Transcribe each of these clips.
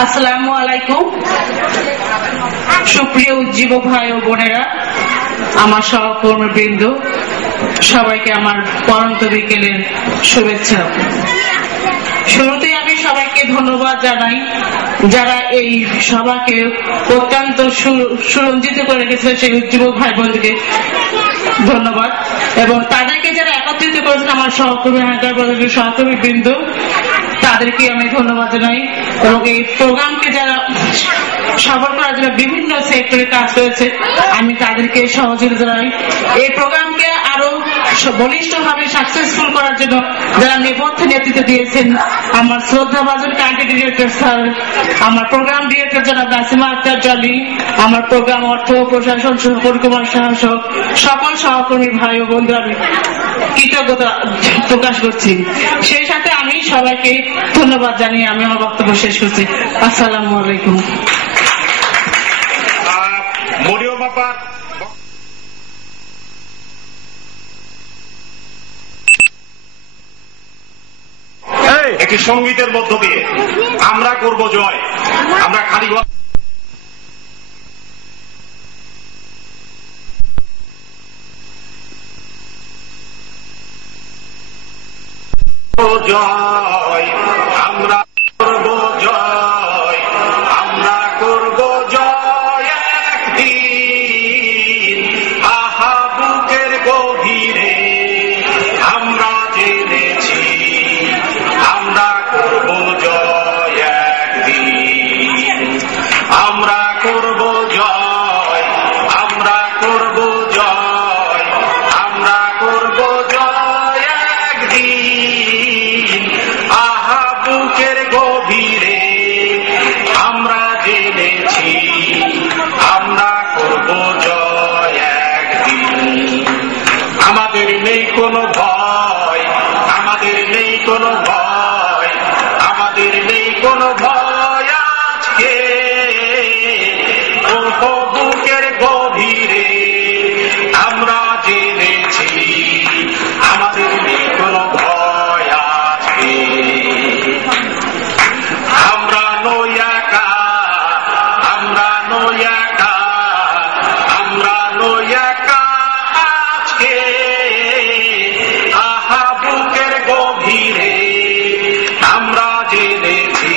আসসালামু আলাইকুম। সুপ্রিয় উজ্জীবক ভাই ও বোনেরা, আমার সহকর্মীবৃন্দ, সবাইকে আমার পরন্ত বিকেলের শুভেচ্ছা। শুরুতেই আমি সবাইকে ধন্যবাদ জানাই যারা এই সভাকে অত্যন্ত সুরঞ্জিত করে রেখেছিল, সেই উজ্জীবক ভাই বোনকে ধন্যবাদ। এবং তাদেরকে যারা একত্রিত করেছেন, আমার সহকর্মী সহকর্মী বৃন্দ, তাদেরকে আমি ধন্যবাদ জানাই। এবং এই প্রোগ্রামকে যারা সফল করার জন্য বিভিন্ন সেক্টরে কাজ করেছে, আমি তাদেরকে সহযোগিতা জানাই। এই প্রোগ্রামকে আরো বলিষ্ঠভাবে সাকসেসফুল করার জন্য যারা নেপথ্যে নেতৃত্ব দিয়েছেন, আমার শ্রদ্ধাভাজন কান্ট্রি ডিরেক্টর স্যার, আমার প্রোগ্রাম ডিরেক্টর জনাব নাসিমা আক্তার জলি, আমার প্রোগ্রাম অর্থ প্রশাসন সুকুমার কুমার সাহসক, সকল সহকর্মী ভাই ও বন্ধু, আমি কৃতজ্ঞতা প্রকাশ করছি। সেই সাথে আমি সবাইকে ধন্যবাদ জানিয়ে আমি আমার বক্তব্য শেষ করছি। আসসালামু আলাইকুম। মরিয়ম আপা একটি সঙ্গীতের মধ্য দিয়ে আমরা করব জয়। আমরা খালি জয়, আমরা করব জয়, আমরা করব জয় একদিন। আহা বুকের গভীরে আমরা জেনেছি, আমরা করব জয় একদিন। আমরা করব জয়, আমরা করব জয়, আমরা করব জয় একদিন। আহা বুকের গভীরে আমরা জেনেছি, আমরা করব জয় একদিন। আমাদের নেই কোনো ভয়, আমাদের নেই কোনো ভয়, আমাদের নেই কোনো ভয় আজকে। বুকের গভীরে আমরা জেনেছি, আমাদের নেই কোনো ভয় আজকে। আমরা নই একা, আমরা নই একা, আমরা নই একা আজকে। আহা বুকের গভীরে আমরা জেনেছি।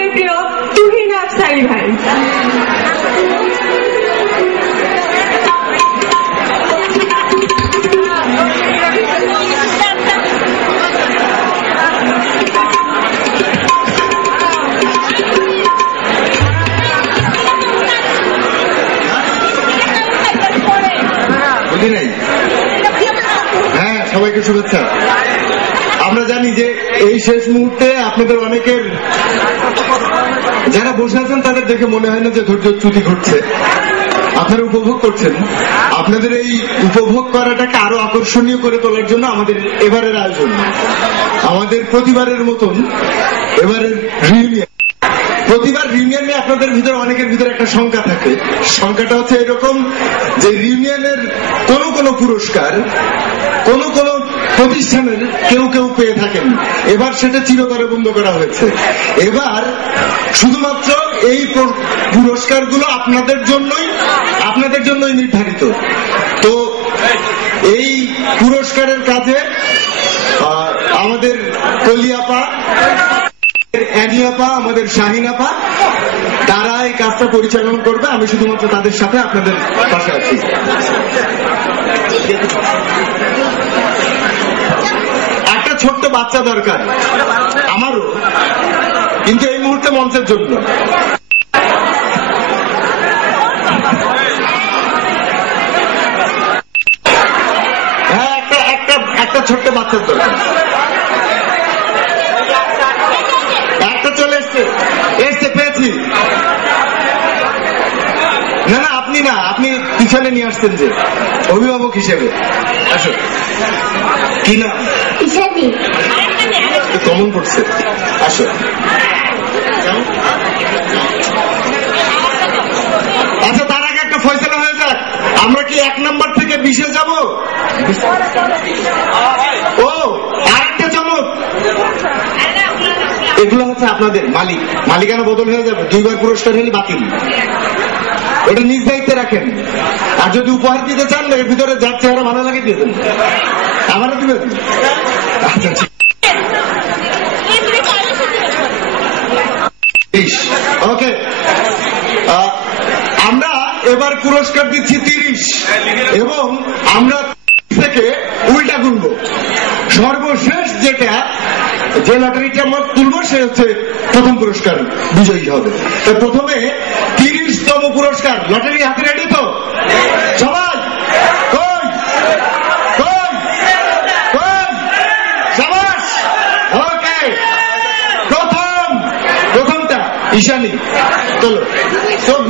সকলের প্রিয় তুহিন আফসারি ভাই। হ্যাঁ, সবাইকে শুভেচ্ছা। আমরা জানি যে এই শেষ মুহূর্তে আপনাদের অনেকের যারা বসে আছেন তাদের দেখে মনে হয় না যে ধৈর্যচ্যুতি ঘটছে, আপনারা উপভোগ করছেন। আপনাদের এই উপভোগ করাটাকে আরো আকর্ষণীয় করে তোলার জন্য আমাদের এবারের আয়োজন, আমাদের প্রতিবারের মতন এবারের রিউনিয়ন। প্রতিবার রিউনিয়নে আপনাদের ভিতরে অনেকের ভিতরে একটা শঙ্কা থাকে। শঙ্কাটা হচ্ছে এরকম যে রিউনিয়নের কোন কোন পুরস্কার কোন কোন প্রতিষ্ঠানের কেউ কেউ পেয়ে থাকেন, এবার সেটা চিরতরে বন্ধ করা হয়েছে। এবার শুধুমাত্র এই পুরস্কারগুলো আপনাদের জন্যই নির্ধারিত। তো এই পুরস্কারের কাজে আমাদের কলিয়াপা, অ্যানিয়াপা, আমাদের শাহিনাপা, তারা এই কাজটা পরিচালনা করবে। আমি শুধুমাত্র তাদের সাথে আপনাদের পাশে আছি। একটা ছোট্ট বাচ্চা দরকার আমারও, কিন্তু এই মুহূর্তে মঞ্চের জন্য। হ্যাঁ, একটা ছোট্ট বাচ্চার দরকার। একটা চলে এসছে পেয়েছি। না না, আপনি না, আপনি পিছনে নিয়ে আসছেন যে অভিভাবক হিসেবে। আসো, কি না কমন পড়ছে, আসো। আচ্ছা, তার আগে একটা ফয়সালা হয়ে যাক, আমরা কি 1 নম্বর থেকে 20-এ যাব? ও, আরেকটা চমক, এগুলো হচ্ছে আপনাদের মালিকানা বদল হয়ে যাবে। 2বার পুরস্কার হলে বাতিল, ওটা নিজ দায়িত্বে রাখেন। আর যদি উপহার দিতে চান, এর ভিতরে যার চেহারা ভালো লাগে দিয়ে দেন, আমারও দিবেন। আচ্ছা, ওকে, আমরা এবার পুরস্কার দিচ্ছি 30, এবং আমরা থেকে উল্টা গুনব। সর্বশেষ যে লটারিটা আমরা তুলব সে হচ্ছে প্রথম পুরস্কার বিজয়ী হবে। তো প্রথমে 30তম পুরস্কার লটারি হাতে রেডি তো সবাই? সাবাস, ওকে। প্রথমটা ঈশানী, চলো চোখ